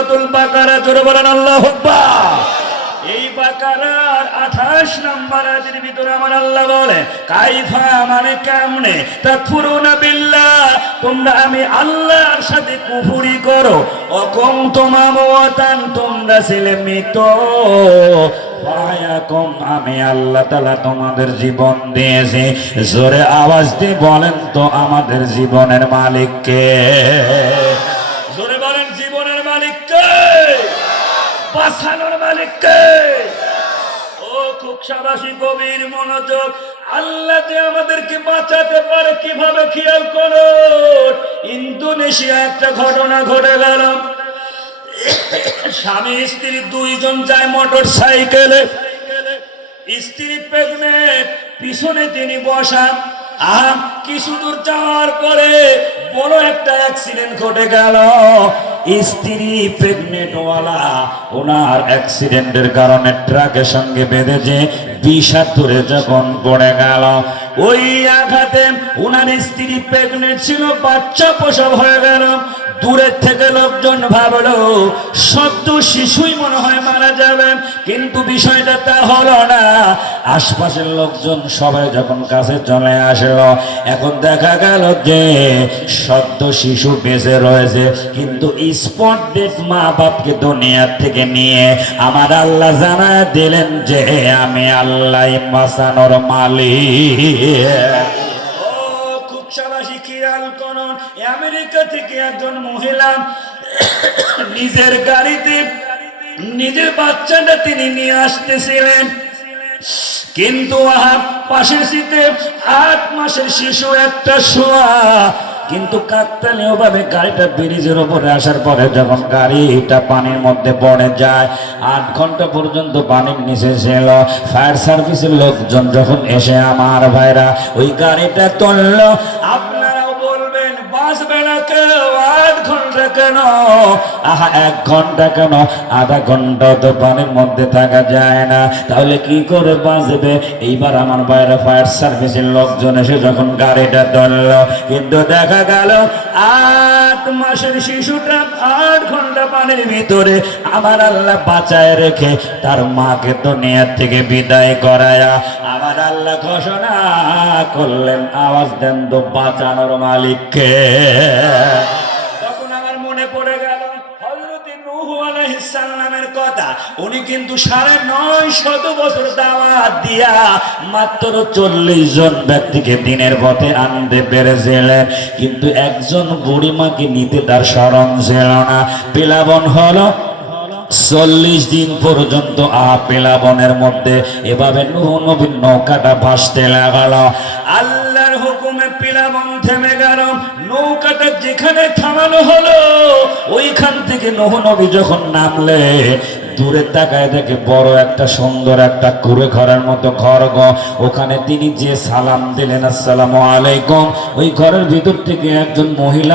সূরাতুল বাকারা, জোরে বলেন আল্লাহু আকবার। এই বাকারার 28 নম্বর আয়াতের ভিতরে আমার আল্লাহ বলে, কাইফা মানে কেমনে, তাকফুরুনা বিল্লাহ, তোমরা আমি আল্লাহর সাথে কুফরি করো, অকুনতুম আমওয়াতান, তোমরা ছিলে মৃত, আমি আল্লাহ তাআলা তোমাদের জীবন দিয়েছি। জোরে আওয়াজ দিয়ে বলেন তো আমাদের জীবনের মালিক কে? জোরে বলেন জীবনের মালিক কে? বাঁচানোর মালিক কে? ও কুকসাবাসী গভীর মনোযোগ, আল্লাহ যে আমাদেরকে বাঁচাতে পারে কিভাবে খেয়াল করো। ইন্দোনেশিয়া একটা ঘটনা ঘটে গেল। স্বামী স্ত্রী দুইজন যায় মোটর সাইকেলে, স্ত্রী প্রেগনেন্ট, পিছনে তিনি বসা। কিছু দূর যাওয়ার পরে বড় একটা অ্যাক্সিডেন্ট ঘটে গেল। স্ত্রী প্রেগনেন্ট ওয়ালা, ওনার অ্যাক্সিডেন্টের কারণে ট্রাকের সঙ্গে বেঁধেছে, বিষাক্তরে যখন পড়ে গেল, ওই আঘাতে ওনার স্ত্রী প্রেগনেন্ট ছিল, বাচ্চা প্রসব হয়ে গেল। দূরের থেকে লোকজন ভাবলো সদ্য শিশুই মনে হয় মারা যাবে, কিন্তু বিষয়টা তা হলো না। আশপাশের লোকজন সবাই যখন কাছে চলে আসলো, এখন দেখা গেল যে সদ্য শিশু বেঁচে রয়েছে, কিন্তু স্পট ডেট মা বাপকে দুনিয়ার থেকে নিয়ে আমার আল্লাহ জানায় দিলেন যে আমি আল্লাহ বাঁচানোর মালিক। আমেরিকা থেকে একজন মহিলা নিজের গাড়িতে নিজের বাচ্চাটা তিনি নিয়ে আসতেছিলেন, কিন্তু পাশের সিটে 8 মাসের শিশু একটা শোয়া। কিন্তু কাকতালীয় ভাবে গাড়িটা ব্রিজের উপরে আসার পরে যখন গাড়িটা পানির মধ্যে পড়ে যায়, 8 ঘন্টা পর্যন্ত পানির নিচে ছিল। ফায়ার সার্ভিসের লোকজন যখন এসে আমার ভাইরা ওই গাড়িটা তুললো, আপনারাও বলবেন বাঁচবে না কেউ, 8 ঘন্টা কেন? 1 ঘন্টা কেন, আধা ঘন্টা তো পানির মধ্যে থাকা যায় না, তাহলে কি করে বাঁচবে? এইবার আমার ভাইরা ফায়ার সার্ভিসের লোকজন এসে যখন গাড়িটা তুললো, কিন্তু দেখা গেল 8 মাসের শিশুটা 8 ঘন্টা পানির ভিতরে আমার আল্লাহ বাঁচায় রেখে তার মাকে দুনিয়া থেকে বিদায় করায়া আমার আল্লাহ ঘোষণা করলেন, আওয়াজ দেন তো বাঁচানোর মালিককে। তখন আমার মনে পড়ে গেল হযরত নূহ আলাইহিস সালামের কথা। উনি কিন্তু 950 বছর দাওয়াত দিয়া মাত্র 40 জন ব্যক্তিকে দিনের পথে আনতে পেরেছিলেন, কিন্তু একজন বুড়িমাকে নিতে তার শরম ছিল না। প্লাবন হলো 40 দিন পর্যন্ত প্লাবনের মধ্যে এভাবে নূহ নবীর নৌকাটা ভাসতে লাগলো। আল্লাহর হুকুমে প্লাবন থেমে গেল। নৌকাটা যেখানে থামানো হলো, ওইখান থেকে নূহ নবী যখন নামলে দূরে তাকায় দেখে বড় একটা সুন্দর একটা কুঁড়ে ঘরের মতো ঘর। ওখানে তিনি যে সালাম দিলেন আসসালামু আলাইকুম, ওই ঘরের ভিতর থেকে একজন মহিলা